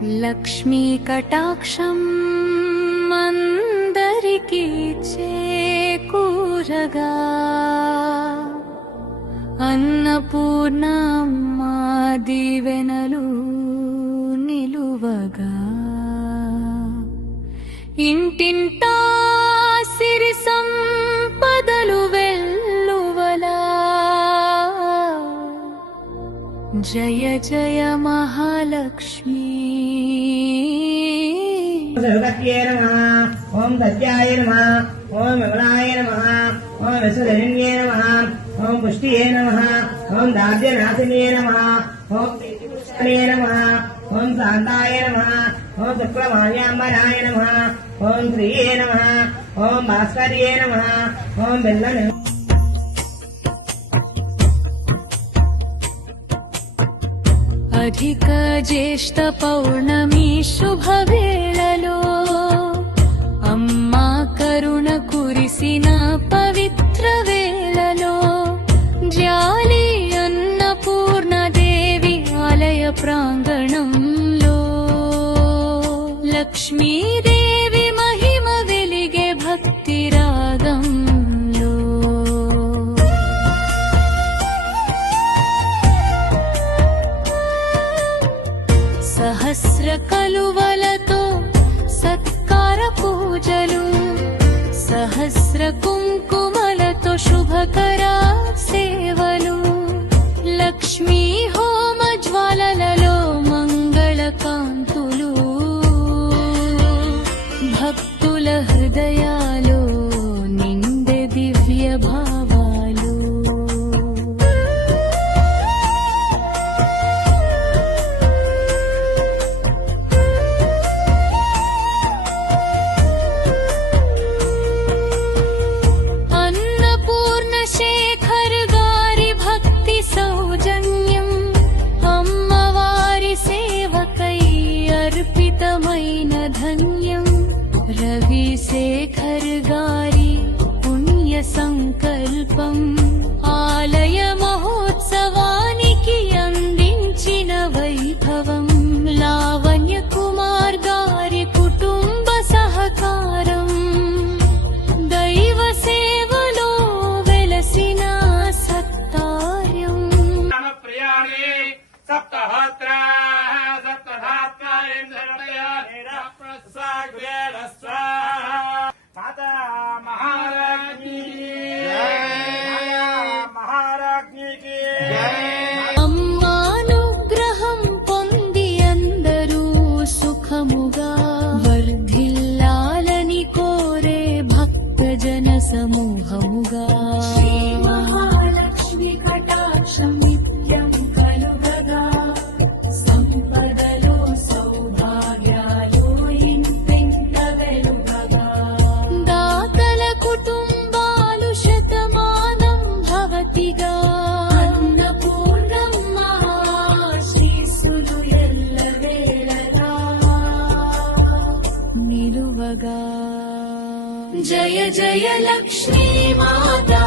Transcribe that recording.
లక్ష్మీ కటాక్షం అందరికీ చేకూరగా అన్నపూర్ణమ్మ దీవెనలు నిలువగా ఇంటింటా సిరి సంపదలు వెల్లువలా జయ జయ మహాలక్ష్మి ఓం సత్యాయ నమః ఓం విమలాయ నమః ఓం విశ్వధన్యే నమః ఓం పుష్టియే నమః ఓం దార్ఢ్యనాశినే నమః ఓం శ్రీకృష్ణే నమః ఓం శాంతాయ నమః ఓం శుక్లమాల్యాంబరాయ నమః ఓం శ్రీయే నమః ఓం భాస్కర్యే నమః ఓం బిల్వ అధిక జ్యేష్ఠ పౌర్ణమి శుభవేళలో అమ్మా కరుణ కురిసిన పవిత్ర వేళలో జాలి అన్నపూర్ణదేవి ఆలయ ప్రాంగణంలో లక్ష్మీదేవి మహిమ వెలిగే భక్తి రాగంలో సహస్ర కలువలతో సత్కార పూజలు సహస్ర కుంకుమలతో శుభకర సేవలు లక్ష్మీ హోమ జ్వాలలలో మంగళ కాంతులు భక్తుల హృదయాలు నిండే దివ్య భావాలు అన్నపూర్ణ శేఖర్ గారి భక్తి సౌజన్యం అమ్మవారి సేవకై అర్పితమైన ధన్యం రవి శేఖర్ గారి పుణ్య సంకల్పం ఆలయ మహోత్సవానికి అందించిన వైభవం లావణ్య కుమార్ గారి కుటుంబ సహకారం దైవ సేవలో వెలసిన సత్కార్యం ప్రియాణి సప్తహోత్ర మాతా మహారాజ్ఞికి అమ్మానుగ్రహం పొంది అందరూ సుఖముగా వర్ధిల్లాలని కోరే భక్తజన సమూహముగా శ్రీ మహాలక్ష్మి కటాక్షం నిత్యం కలుగగా సంపదలు సౌభాగ్యాలు ఇంటింట వెలుగగా దాతల కుటుంబాలు శతమానం భవతిగా అన్నపూర్ణమ్మ శ్రీసులు ఎల్లవేళలా నిలువగా జయ జయ లక్ష్మీ మాతా